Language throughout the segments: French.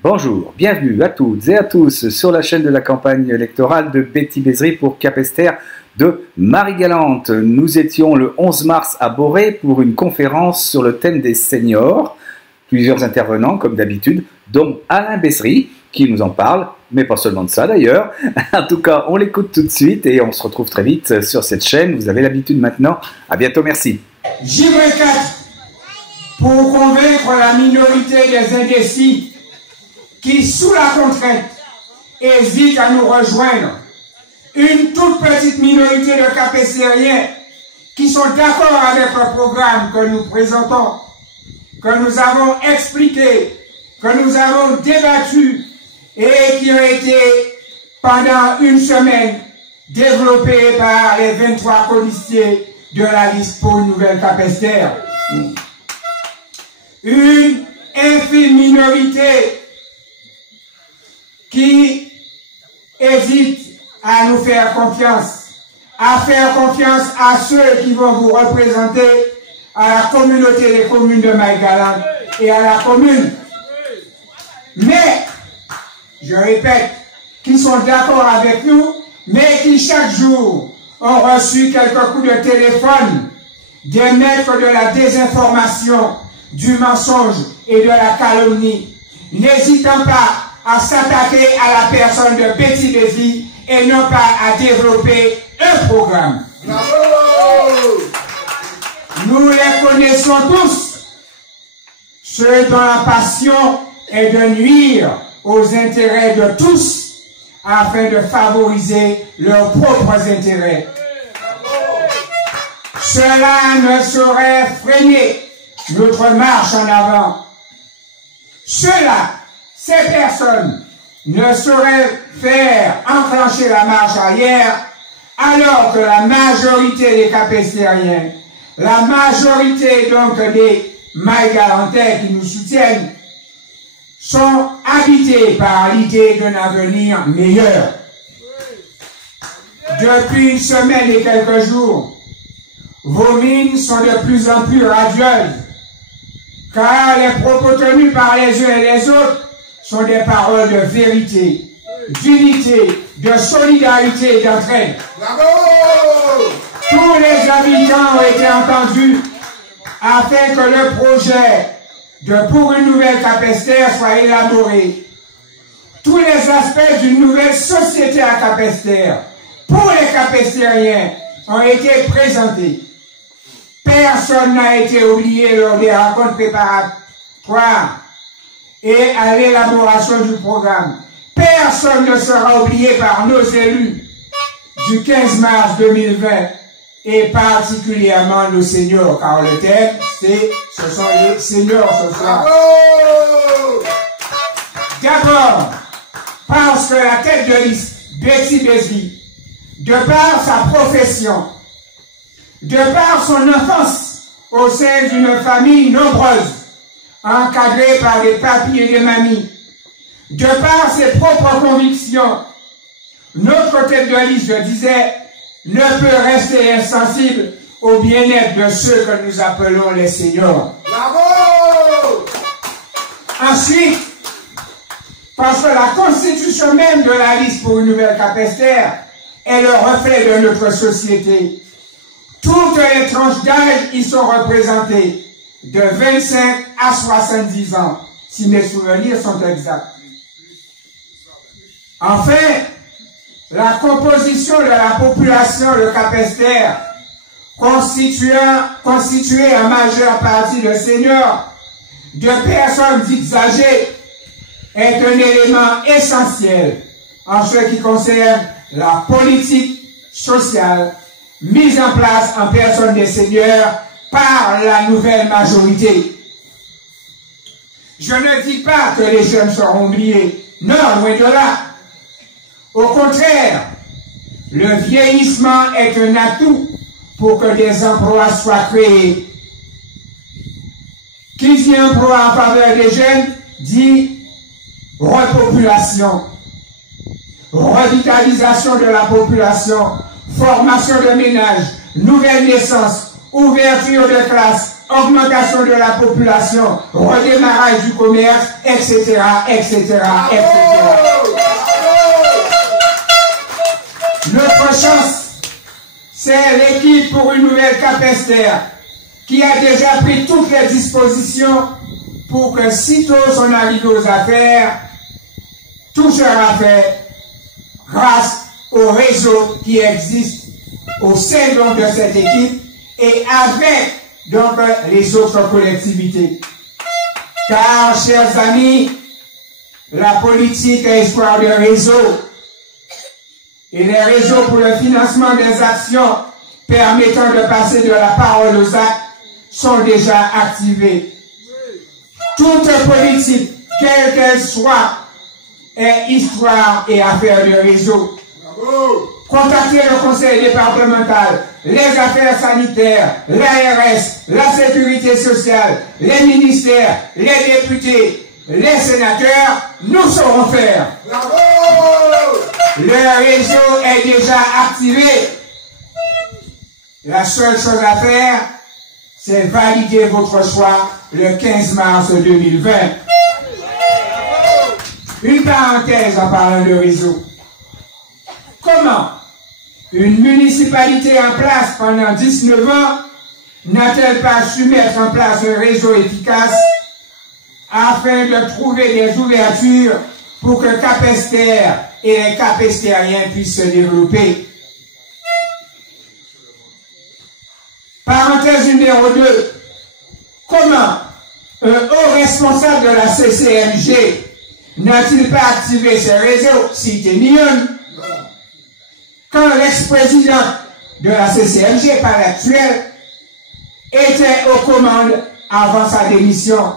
Bonjour, bienvenue à toutes et à tous sur la chaîne de la campagne électorale de Betty Bézery pour Capesterre de Marie-Galante. Nous étions le 11 mars à Boré pour une conférence sur le thème des seniors. Plusieurs intervenants, comme d'habitude, dont Alain Bézery, qui nous en parle, mais pas seulement de ça d'ailleurs. En tout cas, on l'écoute tout de suite et on se retrouve très vite sur cette chaîne. Vous avez l'habitude maintenant. À bientôt, merci. J-4, pour convaincre la minorité des indécis qui, sous la contrainte, hésitent à nous rejoindre. Une toute petite minorité de capestériens qui sont d'accord avec le programme que nous présentons, que nous avons expliqué, que nous avons débattu et qui ont été pendant une semaine développés par les 23 colistiers de la liste pour une nouvelle Capesterre. Une infime minorité qui hésite à nous faire confiance, à faire confiance à ceux qui vont vous représenter, à la communauté des communes de Marie-Galante et à la commune. Mais, je répète, qui sont d'accord avec nous, mais qui chaque jour ont reçu quelques coups de téléphone des maîtres de la désinformation, du mensonge et de la calomnie, n'hésitant pas à s'attaquer à la personne de Betty Bézery et non pas à développer un programme. Bravo! Nous les connaissons tous, ceux dont la passion est de nuire aux intérêts de tous afin de favoriser leurs propres intérêts. Cela ne saurait freiner notre marche en avant. Cela, ces personnes, ne sauraient faire enclencher la marche arrière alors que la majorité des capestériens, la majorité donc des Marie-Galantais qui nous soutiennent, sont habités par l'idée d'un avenir meilleur. Depuis une semaine et quelques jours, vos mines sont de plus en plus radieuses, car les propos tenus par les uns et les autres sont des paroles de vérité, d'unité, de solidarité et d'entraide. Tous les habitants ont été entendus afin que le projet pour une nouvelle Capesterre soit élaboré. Tous les aspects d'une nouvelle société à Capesterre, pour les capestériens, ont été présentés. Personne n'a été oublié lors des rencontres préparatoires et à l'élaboration du programme. Personne ne sera oublié par nos élus du 15 mars 2020 et particulièrement nos seniors, car le thème, ce sont les seniors ce soir. D'abord, parce que la tête de liste, Betty Bézery, de par sa profession, de par son enfance au sein d'une famille nombreuse, encadrée par des papis et des mamies, de par ses propres convictions, notre tête de liste, je disais, ne peut rester insensible au bien-être de ceux que nous appelons les seniors. Bravo! Ensuite, parce que la constitution même de la liste pour une nouvelle Capesterre est le reflet de notre société. Toutes les tranches d'âge y sont représentées, de 25 à 70 ans, si mes souvenirs sont exacts. Enfin, la composition de la population de Capesterre, constituée en majeure partie de seniors, de personnes dites âgées, est un élément essentiel en ce qui concerne la politique sociale mise en place en personne des seniors par la nouvelle majorité. Je ne dis pas que les jeunes seront oubliés, non, loin de là. Au contraire, le vieillissement est un atout pour que des emplois soient créés. Qui dit emploi en faveur des jeunes dit repopulation, revitalisation de la population, formation de ménages, nouvelle naissance, ouverture de classes, augmentation de la population, redémarrage du commerce, etc., etc., etc. Notre chance, c'est l'équipe pour une nouvelle Capesterre qui a déjà pris toutes les dispositions pour que sitôt son arrivée aux affaires, tout sera fait grâce au réseau qui existe au sein donc de cette équipe et avec donc les autres collectivités. Car, chers amis, la politique est histoire de réseau. Et les réseaux pour le financement des actions permettant de passer de la parole aux actes sont déjà activés. Toute politique, quelle qu'elle soit, est histoire et affaire de réseau. Contactez le conseil départemental, les affaires sanitaires, l'ARS, la sécurité sociale, les ministères, les députés, les sénateurs, nous saurons faire. Bravo! Le réseau est déjà activé. La seule chose à faire, c'est valider votre choix le 15 mars 2020. Une parenthèse en parlant de réseau. Comment une municipalité en place pendant 19 ans n'a-t-elle pas su mettre en place un réseau efficace afin de trouver des ouvertures pour que Capesterre et les Capestériens puissent se développer? Parenthèse numéro 2. Comment un haut responsable de la CCMG n'a-t-il pas activé ces réseaux, cité Nyon, quand l'ex-président de la CCMG, par l'actuel, était aux commandes avant sa démission?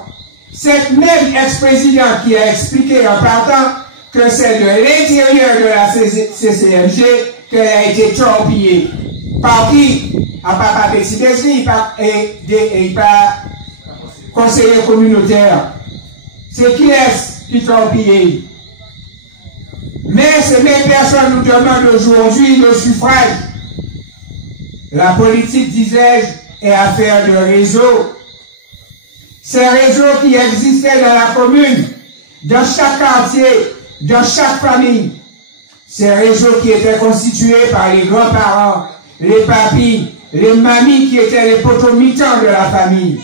Cette même ex-président qui a expliqué en partant que c'est de l'intérieur de la CCMG qu'elle a été torpillée. Par qui? À Papa Betty Bezri et par conseiller communautaire. C'est qui est-ce qui torpille? Mais ces mêmes personnes nous demandent aujourd'hui le suffrage. La politique, disais-je, est affaire de réseau. Ces réseaux qui existaient dans la commune, dans chaque quartier, dans chaque famille. Ces réseaux qui étaient constitués par les grands-parents, les papis, les mamies qui étaient les potomitans de la famille.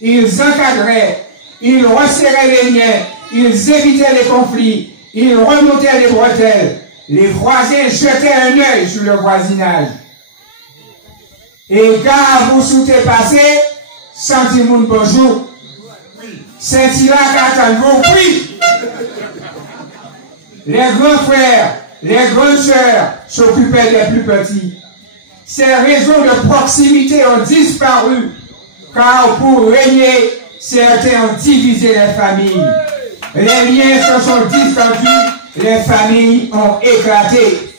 Ils encadraient, ils resserraient les liens, ils évitaient les conflits, ils remontaient les bretelles. Les voisins jetaient un œil sur le voisinage. Et quand vous souhaitez passer, senti mon bonjour. Saint-Hilaire attend oui. Les grands frères, les grandes sœurs s'occupaient des plus petits. Ces réseaux de proximité ont disparu, car pour régner, certains ont divisé les familles. Les liens se sont distendus, les familles ont éclaté.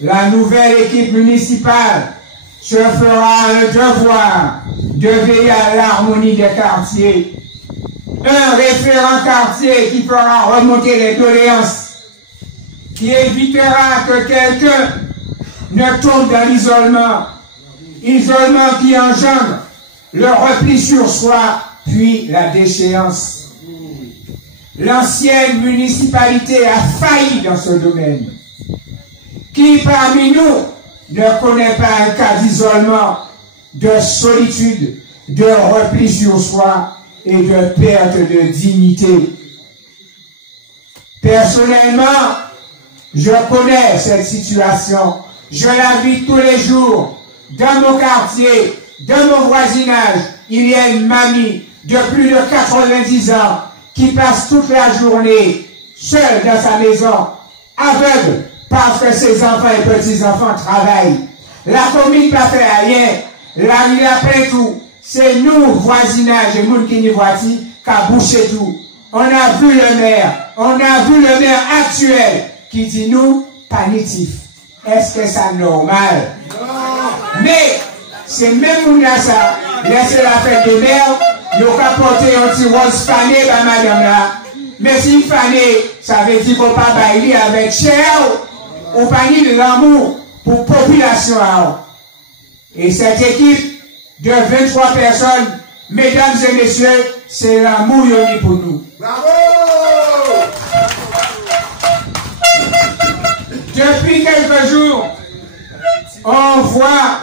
La nouvelle équipe municipale se fera le devoir de veiller à l'harmonie des quartiers. Un référent quartier qui fera remonter les doléances, qui évitera que quelqu'un ne tombe dans l'isolement. Isolement qui engendre le repli sur soi, puis la déchéance. L'ancienne municipalité a failli dans ce domaine. Qui parmi nous ne connaît pas un cas d'isolement, de solitude, de repli sur soi et de perte de dignité? Personnellement, je connais cette situation. Je la vis tous les jours. Dans mon quartier, dans mon voisinage, il y a une mamie de plus de 90 ans qui passe toute la journée seule dans sa maison, aveugle, parce que ses enfants et petits-enfants travaillent. La commune n'a fait rien. La rue a plein tout. C'est nous, voisinage et moun qui n'y voit qui a bouché tout. On a vu le maire. On a vu le maire actuel qui dit nous, panitif. Est-ce que c'est normal? Mais, c'est même moun là ça. Laissez la fête de merde. Ils ont apporté un petit rose fané par madame là. Mais si fané, ça veut dire qu'on pas bailler avec cher ou pas ni de l'amour pour la population. Et cette équipe de 23 personnes. Mesdames et messieurs, c'est l'amour pour nous. Bravo! Depuis quelques jours, on voit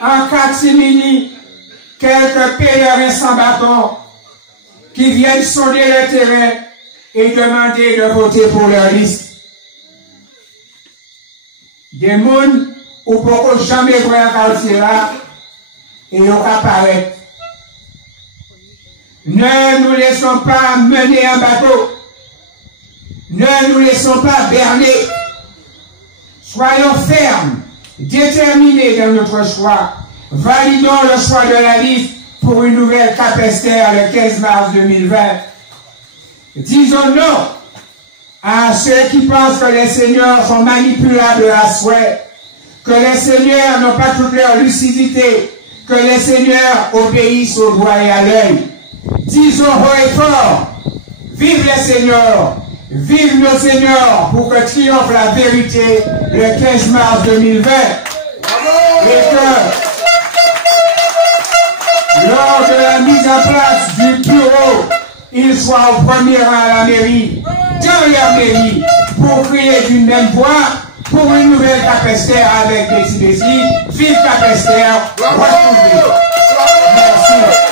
en catimini quelques pèlerins sans bâton qui viennent sonder le terrain et demander de voter pour leur liste. Des gens ou pourquoi jamais voir un quartier là et ils apparaissent. Ne nous laissons pas mener un bateau. Ne nous laissons pas berner. Soyons fermes, déterminés dans notre choix. Validons le choix de la liste pour une nouvelle Capesterre le 15 mars 2020. Disons non à ceux qui pensent que les seigneurs sont manipulables à souhait, que les seigneurs n'ont pas toute leur lucidité, que les seigneurs obéissent au doigt et à l'œil. Disons haut et fort, vive les seigneurs, vive nos seigneurs pour que triomphe la vérité le 15 mars 2020. Et que lors de la mise en place du bureau, ils soient au premier rang à la mairie, dans leur mairie, pour crier d'une même voix pour une nouvelle Capesterre avec Betty Bézry. Vive Capesterre! Merci.